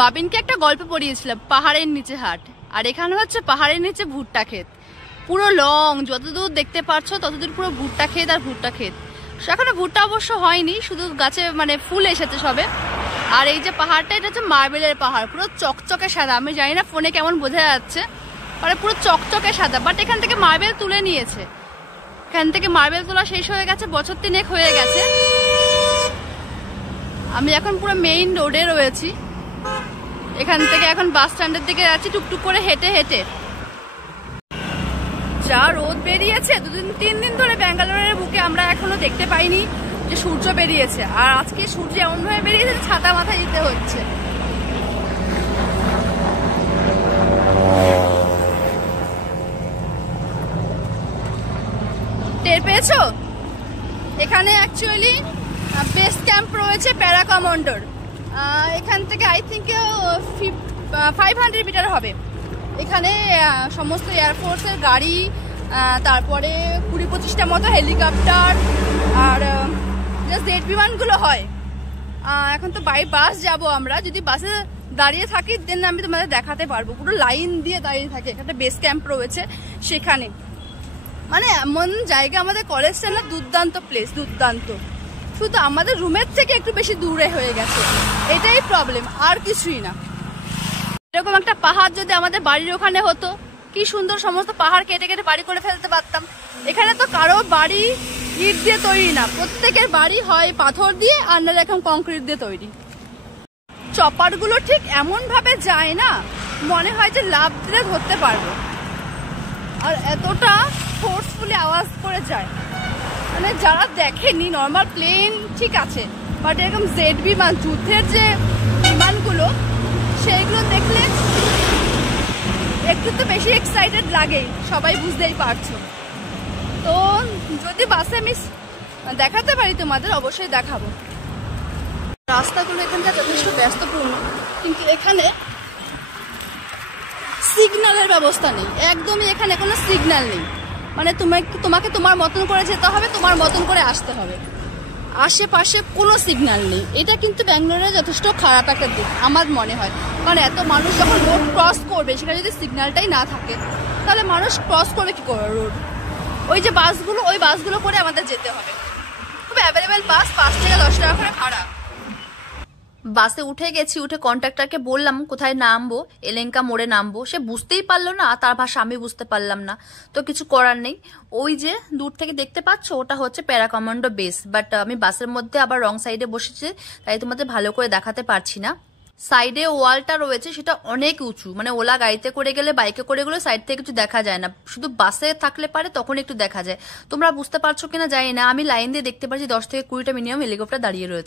বাবিনকে একটা গল্প পড়িয়েছিলাম, পাহাড়ের নিচে হাট। আর এখানে হচ্ছে পাহাড়ের নিচে ভুট্টা ক্ষেত, পুরো লং, যতদূর দেখতে পাচ্ছ ততদূর পুরো ভুট্টা ক্ষেত আর ভুট্টা ক্ষেত। সেখানে ভুট্টা অবশ্য হয়নি, শুধু গাছে মানে ফুল এসেছে সবে। আর এই যে পাহাড়টা, এটা হচ্ছে মার্বেলের পাহাড়, পুরো চকচকে সাদা। আমি জানি না ফোনে কেমন বোঝা যাচ্ছে, মানে পুরো চকচকে সাদা। বাট এখান থেকে মার্বেল তুলে নিয়েছে, এখান থেকে মার্বেল তোলা শেষ হয়ে গেছে, বছর 3 হয়ে গেছে। আমি এখন পুরো মেইন রোডে রয়েছি, এখান থেকে এখন বাস স্ট্যান্ডের দিকে যাচ্ছি টুকটুক করে হেঁটে হেঁটে। যা রোদ বেরিয়েছে, 2-3 দিন ধরে ব্যাঙ্গালোরের বুকে আমরা এখনো দেখতে পাইনি যে সূর্য বেরিয়েছে। আর আজকে সূর্য এমন ভাবে বেরিয়েছে ছাতা মাথায় দিতে হচ্ছে। টের পেয়েছো? এখানে অ্যাকচুয়ালি বেস ক্যাম্প রয়েছে প্যারা কমান্ডোর। এখান থেকে আই থিঙ্ক 500 মিটার হবে। এখানে সমস্ত এয়ারফোর্সের গাড়ি, তারপরে 20-25টা মতো হেলিকপ্টার আর জেট বিমানগুলো হয়। এখন তো বাই বাস যাব আমরা, যদি বাসে দাঁড়িয়ে থাকি দেন আমি তোমাদের দেখাতে পারবো। পুরো লাইন দিয়ে দাঁড়িয়ে থাকে, এখানে বেস ক্যাম্প রয়েছে সেখানে। মানে এমন জায়গা, আমাদের কলেজটা না দুর্দান্ত প্লেস, দুর্দান্ত। শুধু আমাদের রুমের থেকে একটু বেশি দূরে হয়ে গেছে, এটাই প্রবলেম, আর কিছুই না। এরকম একটা পাহাড় যদি আমাদের বাড়ির ওখানে হতো, কি সুন্দর, সমস্ত পাহাড় কেটে কেটে বাড়ি করে ফেলতে পারতাম। এখানে তো কারো বাড়ি ইট দিয়ে তৈরি না, প্রত্যেকের বাড়ি হয় পাথর দিয়ে আর না এরকম কংক্রিট দিয়ে তৈরি। চপারগুলো ঠিক এমন ভাবে যায় না, মনে হয় যে লাফ দিলে ধরতে পারবো, আর এতটা ফোর্সফুলি আওয়াজ করে যায়। মানে যারা দেখেনি, নর্মাল প্লেন ঠিক আছে, বাট এরকম জেট বিমান, যুদ্ধের যে বিমানগুলো, সেইগুলো দেখলে একটু তো বেশি এক্সাইটেড লাগে, সবাই বুঝতেই পারছো। তো যদি বাসে আমি দেখাতে পারি তোমাদের, অবশ্যই দেখাবো। রাস্তাগুলো এখানকার যথেষ্ট ব্যস্তপূর্ণ, কিন্তু এখানে সিগন্যালের ব্যবস্থা নেই, একদমই এখানে কোনো সিগন্যাল নেই। মানে তোমাকে তোমার মতন করে যেতে হবে, তোমার মতন করে আসতে হবে, আশেপাশে কোনো সিগন্যাল নেই। এটা কিন্তু ব্যাঙ্গালোরে যথেষ্ট খারাপ একটা দিক আমার মনে হয়। কারণ এত মানুষ যখন রোড ক্রস করবে, সেখানে যদি সিগন্যালটাই না থাকে, তাহলে মানুষ ক্রস করবে কি করে রোড? ওই যে বাসগুলো, ওই বাসগুলো করে আমাদের যেতে হবে। খুব অ্যাভেলেবেল বাস, 5 থেকে 10 টাকা করে ভাড়া। বাসে উঠে গেছি, উঠে কন্ট্রাক্টরকে বললাম কোথায় নামবো, এলেঙ্কা মোড়ে নামবো। সে বুঝতেই পারলো না, তার ভাষা আমি বুঝতে পারলাম না। তো কিছু করার নেই, ওই যে দূর থেকে দেখতে পাচ্ছ ওটা হচ্ছে প্যারা কমান্ডো বেস। বাট আমি বাসের মধ্যে আবার রং সাইডে বসেছি, তাই তোমাদের ভালো করে দেখাতে পারছি না। সাইডে ওয়ালটা রয়েছে, সেটা অনেক উঁচু, মানে ওলা গাড়িতে করে গেলে, বাইকে করে গেলে সাইড থেকে কিছু দেখা যায় না, শুধু বাসে থাকলে পারে তখন একটু দেখা যায়। তোমরা বুঝতে পারছো কিনা জানি না, আমি লাইন দিয়ে দেখতে পাচ্ছি 10 থেকে 20টা মিনিমাম হেলিকপ্টার দাঁড়িয়ে রয়েছে।